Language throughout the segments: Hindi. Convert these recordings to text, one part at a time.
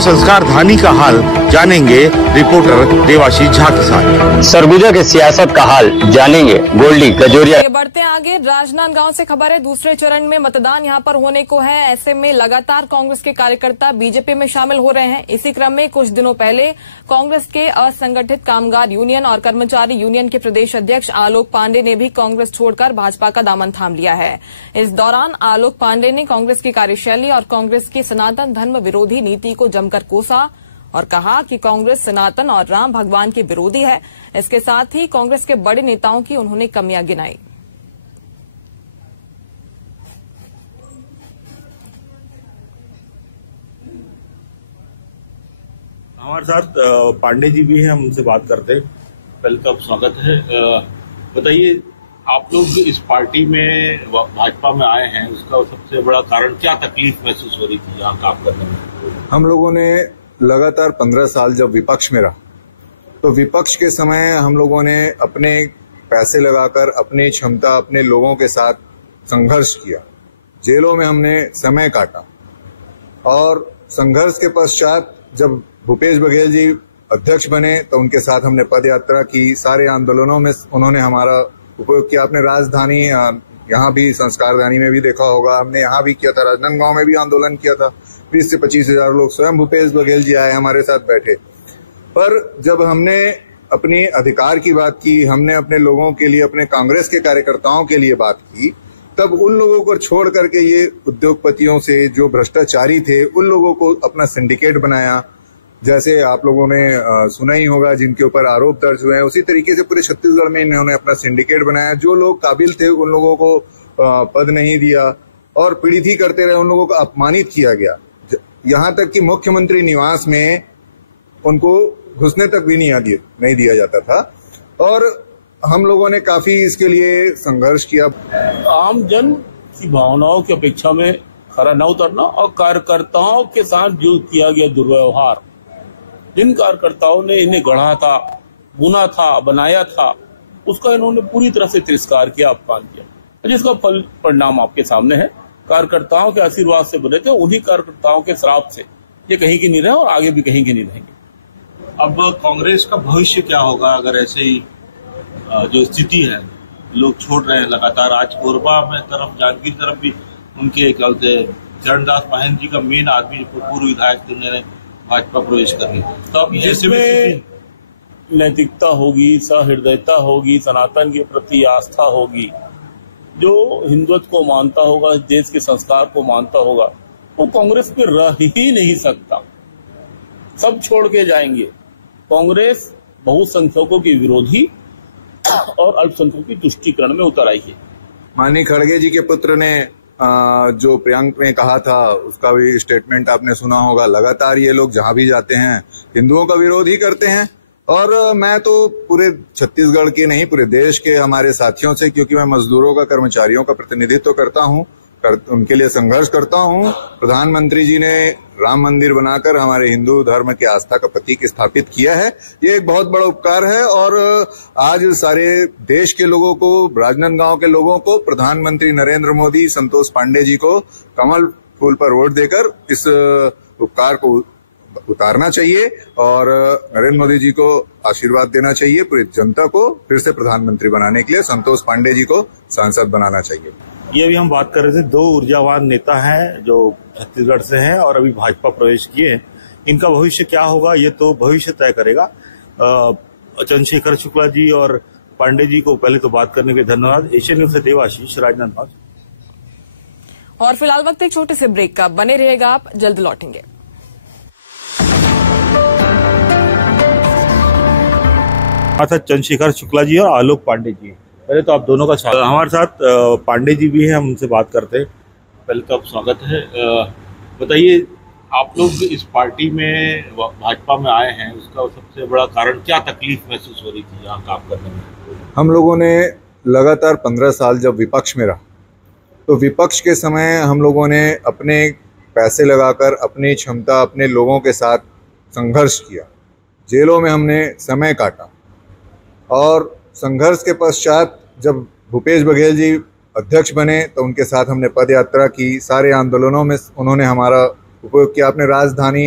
सुना संस्कार धानी का हाल, जानेंगे रिपोर्टर देवाशीष झा के साथ। सरगुजा के सियासत का हाल जानेंगे गोल्डी गजोरिया। बढ़ते आगे, राजनांदगांव से खबर है, दूसरे चरण में मतदान यहां पर होने को है। ऐसे में लगातार कांग्रेस के कार्यकर्ता बीजेपी में शामिल हो रहे हैं। इसी क्रम में कुछ दिनों पहले कांग्रेस के असंगठित कामगार यूनियन और कर्मचारी यूनियन के प्रदेश अध्यक्ष आलोक पांडे ने भी कांग्रेस छोड़कर भाजपा का दामन थाम लिया है। इस दौरान आलोक पांडे ने कांग्रेस की कार्यशैली और कांग्रेस की सनातन धर्म विरोधी नीति को जमकर कोसा और कहा कि कांग्रेस सनातन और राम भगवान के विरोधी है। इसके साथ ही कांग्रेस के बड़े नेताओं की उन्होंने कमियां गिनाई। हमारे साथ पांडे जी भी हैं, हम उनसे बात करते हैं। वेलकम, स्वागत है। बताइए, आप लोग इस पार्टी में भाजपा में आए हैं, उसका सबसे बड़ा कारण क्या तकलीफ महसूस हो रही थी यहाँ काम करने में? हम लोगों ने लगातार 15 साल जब विपक्ष में रहा, तो विपक्ष के समय हम लोगों ने अपने पैसे लगाकर अपनी क्षमता अपने लोगों के साथ संघर्ष किया। जेलों में हमने समय काटा और संघर्ष के पश्चात जब भूपेश बघेल जी अध्यक्ष बने तो उनके साथ हमने पद यात्रा की। सारे आंदोलनों में उन्होंने हमारा उपयोग किया। आपने राजधानी यहाँ भी संस्कारधानी में भी देखा होगा, हमने यहाँ भी किया था, राजनांदगांव में भी आंदोलन किया था। 20 से 25 हजार लोग, स्वयं भूपेश बघेल जी आए हमारे साथ बैठे। पर जब हमने अपनी अधिकार की बात की, हमने अपने लोगों के लिए, अपने कांग्रेस के कार्यकर्ताओं के लिए बात की, तब उन लोगों को छोड़ करके ये उद्योगपतियों से जो भ्रष्टाचारी थे उन लोगों को अपना सिंडिकेट बनाया। जैसे आप लोगों ने सुना ही होगा जिनके ऊपर आरोप दर्ज हुए हैं, उसी तरीके से पूरे छत्तीसगढ़ में इन्होंने अपना सिंडिकेट बनाया। जो लोग काबिल थे उन लोगों को पद नहीं दिया और पीड़ित ही करते रहे, उन लोगों को अपमानित किया गया। यहाँ तक कि मुख्यमंत्री निवास में उनको घुसने तक भी नहीं दिया जाता था। और हम लोगों ने काफी इसके लिए संघर्ष किया। आम जन की भावनाओं की अपेक्षा में खरा न उतरना और कार्यकर्ताओं के साथ जो किया गया दुर्व्यवहार, जिन कार्यकर्ताओं ने इन्हें गढ़ा था, बुना था, बनाया था, उसका इन्होंने पूरी तरह से तिरस्कार किया, अपमान किया, जिसका फल परिणाम आपके सामने है। कार्यकर्ताओं के आशीर्वाद से बने थे, उन्हीं कार्यकर्ताओं के श्राप से ये कहीं की नहीं रहे और आगे भी कहीं की नहीं रहेंगे। अब कांग्रेस का भविष्य क्या होगा अगर ऐसे ही जो स्थिति है, लोग छोड़ रहे हैं लगातार? आज कोरबा में तरफ, जांजगीर तरफ भी उनके क्या बोलते हैं, चरणदास महंत जी का मेन आदमी पूर्व विधायक थे, उन्होंने भाजपा प्रवेश कर लिया। तो अब जिसमें नैतिकता होगी, सहृदयता होगी, सनातन के प्रति आस्था होगी, जो हिंदुत्व को मानता होगा, देश के संस्कार को मानता होगा, वो कांग्रेस में रह ही नहीं सकता। सब छोड़ के जाएंगे। कांग्रेस बहुसंख्यकों की विरोधी और अल्पसंख्यकों की तुष्टीकरण में उतर आई है। माननीय खड़गे जी के पुत्र ने जो प्रियंक ने कहा था, उसका भी स्टेटमेंट आपने सुना होगा। लगातार ये लोग जहां भी जाते हैं हिंदुओं का विरोध ही करते हैं। और मैं तो पूरे छत्तीसगढ़ के नहीं, पूरे देश के हमारे साथियों से, क्योंकि मैं मजदूरों का, कर्मचारियों का प्रतिनिधित्व करता हूं, उनके लिए संघर्ष करता हूं। प्रधानमंत्री जी ने राम मंदिर बनाकर हमारे हिंदू धर्म की आस्था का प्रतीक स्थापित किया है। ये एक बहुत बड़ा उपकार है। और आज सारे देश के लोगों को, राजनांदगांव के लोगों को प्रधानमंत्री नरेंद्र मोदी, संतोष पांडे जी को कमल फूल पर वोट देकर इस उपकार को उतारना चाहिए और नरेंद्र मोदी जी को आशीर्वाद देना चाहिए। पूरी जनता को फिर से प्रधानमंत्री बनाने के लिए संतोष पांडे जी को सांसद बनाना चाहिए। ये भी हम बात कर रहे थे, दो ऊर्जावान नेता हैं जो छत्तीसगढ़ से हैं और अभी भाजपा प्रवेश किए हैं। इनका भविष्य क्या होगा ये तो भविष्य तय करेगा। चंद्रशेखर शुक्ला जी और पांडे जी को पहले तो बात करने के लिए धन्यवाद। एशियन न्यूज से देवाशीष, राजनांदगांव। और फिलहाल वक्त एक छोटे से ब्रेक का, बने रहेगा आप, जल्द लौटेंगे। चंद्रशेखर शुक्ला जी और आलोक पांडे जी, पहले तो आप दोनों का स्वागत। हमारे साथ पांडे जी भी हैं, हम उनसे बात करते हैं। वेलकम, स्वागत है। बताइए, आप लोग इस पार्टी में भाजपा में आए हैं, उसका सबसे बड़ा कारण क्या तकलीफ महसूस हो रही थी यहाँ काम करने में? हम लोगों ने लगातार 15 साल जब विपक्ष में रहा, तो विपक्ष के समय हम लोगों ने अपने पैसे लगाकर अपनी क्षमता अपने लोगों के साथ संघर्ष किया। जेलों में हमने समय काटा और संघर्ष के पश्चात जब भूपेश बघेल जी अध्यक्ष बने तो उनके साथ हमने पद यात्रा की। सारे आंदोलनों में उन्होंने हमारा उपयोग किया। आपने राजधानी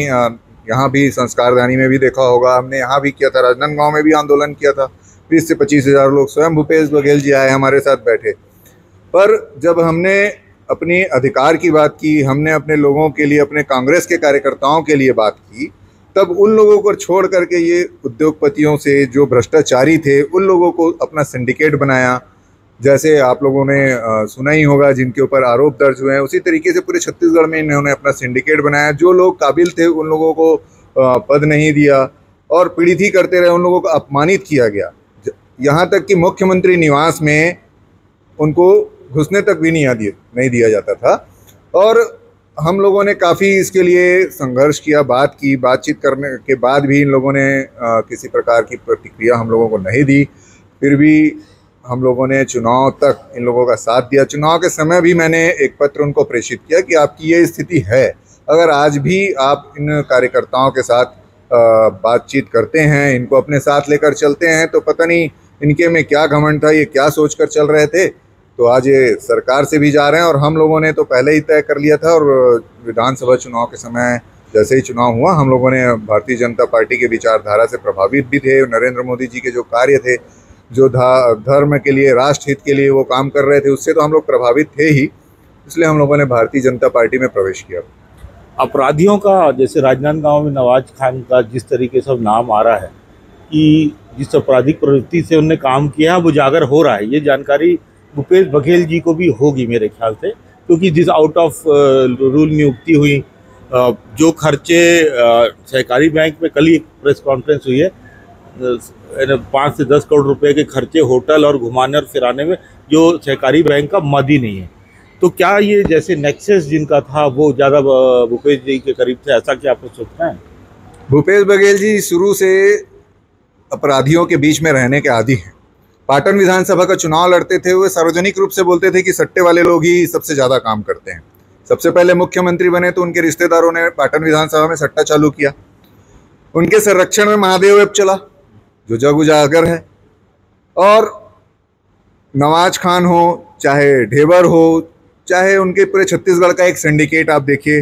यहाँ भी संस्कारदानी में भी देखा होगा, हमने यहाँ भी किया था, राजनांदगांव में भी आंदोलन किया था। 20 से 25 हज़ार लोग, स्वयं भूपेश बघेल जी आए हमारे साथ बैठे। पर जब हमने अपनी अधिकार की बात की, हमने अपने लोगों के लिए, अपने कांग्रेस के कार्यकर्ताओं के लिए बात की, तब उन लोगों को छोड़ करके ये उद्योगपतियों से, जो भ्रष्टाचारी थे, उन लोगों को अपना सिंडिकेट बनाया। जैसे आप लोगों ने सुना ही होगा, जिनके ऊपर आरोप दर्ज हुए हैं, उसी तरीके से पूरे छत्तीसगढ़ में इन्होंने अपना सिंडिकेट बनाया। जो लोग काबिल थे उन लोगों को पद नहीं दिया और पीड़ित ही करते रहे, उन लोगों को अपमानित किया गया। यहाँ तक कि मुख्यमंत्री निवास में उनको घुसने तक भी नहीं दिया जाता था। और हम लोगों ने काफ़ी इसके लिए संघर्ष किया, बातचीत करने के बाद भी इन लोगों ने किसी प्रकार की प्रतिक्रिया हम लोगों को नहीं दी। फिर भी हम लोगों ने चुनाव तक इन लोगों का साथ दिया। चुनाव के समय भी मैंने एक पत्र उनको प्रेषित किया कि आपकी ये स्थिति है, अगर आज भी आप इन कार्यकर्ताओं के साथ बातचीत करते हैं, इनको अपने साथ लेकर चलते हैं, तो पता नहीं इनके में क्या घमंड था, ये क्या सोचकर चल रहे थे। तो आज ये सरकार से भी जा रहे हैं। और हम लोगों ने तो पहले ही तय कर लिया था, और विधानसभा चुनाव के समय जैसे ही चुनाव हुआ, हम लोगों ने भारतीय जनता पार्टी के विचारधारा से प्रभावित भी थे। नरेंद्र मोदी जी के जो कार्य थे, जो धर्म के लिए, राष्ट्र हित के लिए वो काम कर रहे थे, उससे तो हम लोग प्रभावित थे ही। इसलिए हम लोगों ने भारतीय जनता पार्टी में प्रवेश किया। अपराधियों का, जैसे राजनांदगांव में नवाज खान का जिस तरीके से नाम आ रहा है कि जिस आपराधिक प्रवृत्ति से उन्होंने काम किया, वो उजागर हो रहा है। ये जानकारी भूपेश बघेल जी को भी होगी मेरे ख्याल से, क्योंकि जिस आउट ऑफ रूल नियुक्ति हुई, जो खर्चे सहकारी बैंक में, कल ही एक प्रेस कॉन्फ्रेंस हुई है, 5 से 10 करोड़ रुपए के खर्चे होटल और घुमाने और फिराने में, जो सहकारी बैंक का मद ही नहीं है। तो क्या ये जैसे नेक्सस जिनका था वो ज़्यादा भूपेश जी के करीब थे, ऐसा क्या आपको सोचना है? भूपेश बघेल जी शुरू से अपराधियों के बीच में रहने के आदी हैं। पाटन विधानसभा का चुनाव लड़ते थे, वो सार्वजनिक रूप से बोलते थे कि सट्टे वाले लोग ही सबसे ज़्यादा काम करते हैं। सबसे पहले मुख्यमंत्री बने तो उनके रिश्तेदारों ने पाटन विधानसभा में सट्टा चालू किया। उनके संरक्षण में महादेव ऐप चला, जो जग उजागर है। और नवाज खान हो, चाहे ढेबर हो, चाहे उनके पूरे छत्तीसगढ़ का एक सिंडिकेट आप देखिए,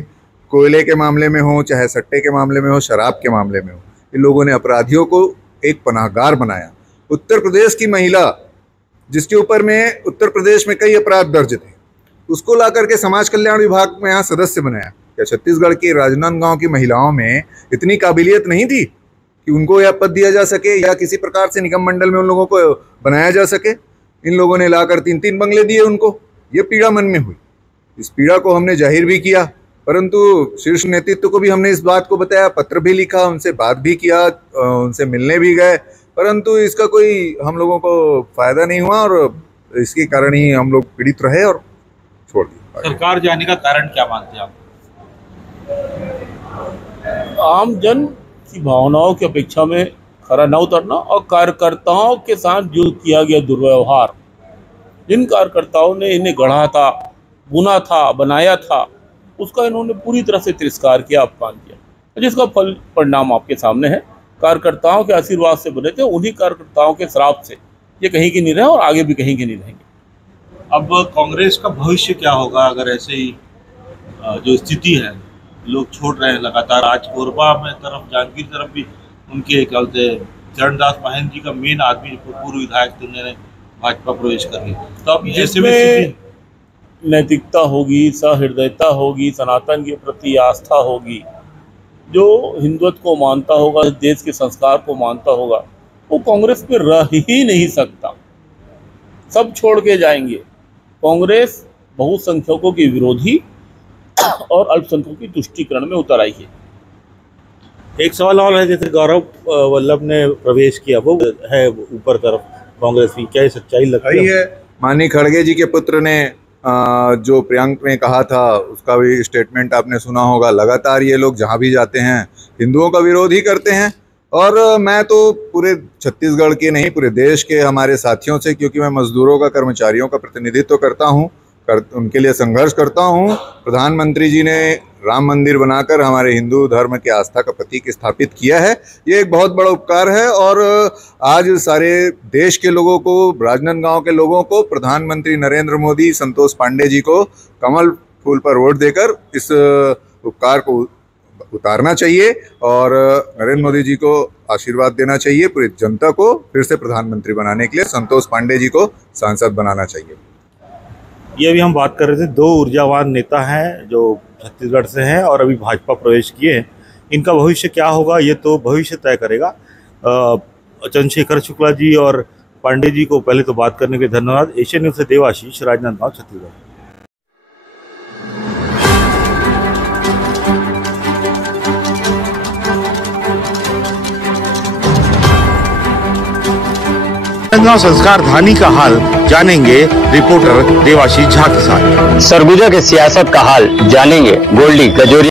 कोयले के मामले में हो, चाहे सट्टे के मामले में हो, शराब के मामले में हो, इन लोगों ने अपराधियों को एक पनाहगार बनाया। उत्तर प्रदेश की महिला, जिसके ऊपर में उत्तर प्रदेश में कई अपराध दर्ज थे, उसको ला करके समाज कल्याण विभाग में यहाँ सदस्य बनाया। क्या छत्तीसगढ़ के राजनांदगांव की महिलाओं में इतनी काबिलियत नहीं थी कि उनको यह पद दिया जा सके, या किसी प्रकार से निगम मंडल में उन लोगों को बनाया जा सके? इन लोगों ने लाकर 3-3 बंगले दिए उनको। ये पीड़ा मन में हुई। इस पीड़ा को हमने जाहिर भी किया, परंतु शीर्ष नेतृत्व को भी हमने इस बात को बताया, पत्र भी लिखा, उनसे बात भी किया, उनसे मिलने भी गए, परंतु इसका कोई हम लोगों को फायदा नहीं हुआ। और इसके कारण ही हम लोग पीड़ित रहे और छोड़ दिया। सरकार जाने का कारण क्या मानते हैं आप? आम जन की भावनाओं की अपेक्षा में खरा न उतरना और कार्यकर्ताओं के साथ जो किया गया दुर्व्यवहार, जिन कार्यकर्ताओं ने इन्हें गढ़ा था, बुना था, बनाया था, उसका इन्होंने पूरी तरह से तिरस्कार किया, अपमान किया, जिसका फल परिणाम आपके सामने है। कार्यकर्ताओं के आशीर्वाद से बने थे, उन्हीं कार्यकर्ताओं के श्राप से ये कहीं की नहीं रहे और आगे भी कहीं के नहीं रहेंगे। अब कांग्रेस का भविष्य क्या होगा अगर ऐसे ही जो स्थिति है, लोग छोड़ रहे हैं लगातार? आज कोरबा में तरफ, जांजगीर तरफ भी उनके क्या बोलते हैं, चरणदास महंत जी का मेन आदमी, पूर्व विधायक थे, उन्होंने भाजपा प्रवेश कर लिया। तो अब ऐसे में नैतिकता होगी, सहृदयता होगी, सनातन के प्रति आस्था होगी, जो हिंदुत्व को मानता होगा, देश के संस्कार को मानता होगा, वो कांग्रेस में रह ही नहीं सकता। सब छोड़ के जाएंगे। कांग्रेस बहुसंख्यकों के विरोधी और अल्पसंख्यकों की तुष्टीकरण में उतर आई है। एक सवाल और है, जैसे गौरव वल्लभ ने प्रवेश किया, वो है ऊपर तरफ कांग्रेस की, क्या सच्चाई लगती है? माननीय खड़गे जी के पुत्र ने जो प्रियंक ने कहा था, उसका भी स्टेटमेंट आपने सुना होगा। लगातार ये लोग जहाँ भी जाते हैं हिंदुओं का विरोध ही करते हैं। और मैं तो पूरे छत्तीसगढ़ के नहीं, पूरे देश के हमारे साथियों से, क्योंकि मैं मजदूरों का, कर्मचारियों का प्रतिनिधित्व करता हूँ, उनके लिए संघर्ष करता हूँ। प्रधानमंत्री जी ने राम मंदिर बनाकर हमारे हिंदू धर्म की आस्था का प्रतीक स्थापित किया है। ये एक बहुत बड़ा उपकार है। और आज सारे देश के लोगों को, राजनांदगांव के लोगों को, प्रधानमंत्री नरेंद्र मोदी, संतोष पांडे जी को कमल फूल पर वोट देकर इस उपकार को उतारना चाहिए और नरेंद्र मोदी जी को आशीर्वाद देना चाहिए। पूरी जनता को फिर से प्रधानमंत्री बनाने के लिए संतोष पांडे जी को सांसद बनाना चाहिए। ये अभी हम बात कर रहे थे, दो ऊर्जावान नेता हैं जो छत्तीसगढ़ से हैं और अभी भाजपा प्रवेश किए हैं। इनका भविष्य क्या होगा ये तो भविष्य तय करेगा। चंद्रशेखर शुक्ला जी और पांडे जी को पहले तो बात करने के धन्यवाद। एशियन न्यूज़ से देवाशीष, राजनांदगांव, छत्तीसगढ़। राजनांदगांव संस्कार धानी का हाल जानेंगे रिपोर्टर देवाशीष झा के साथ। सरगुजा के सियासत का हाल जानेंगे गोल्डी कजोरी।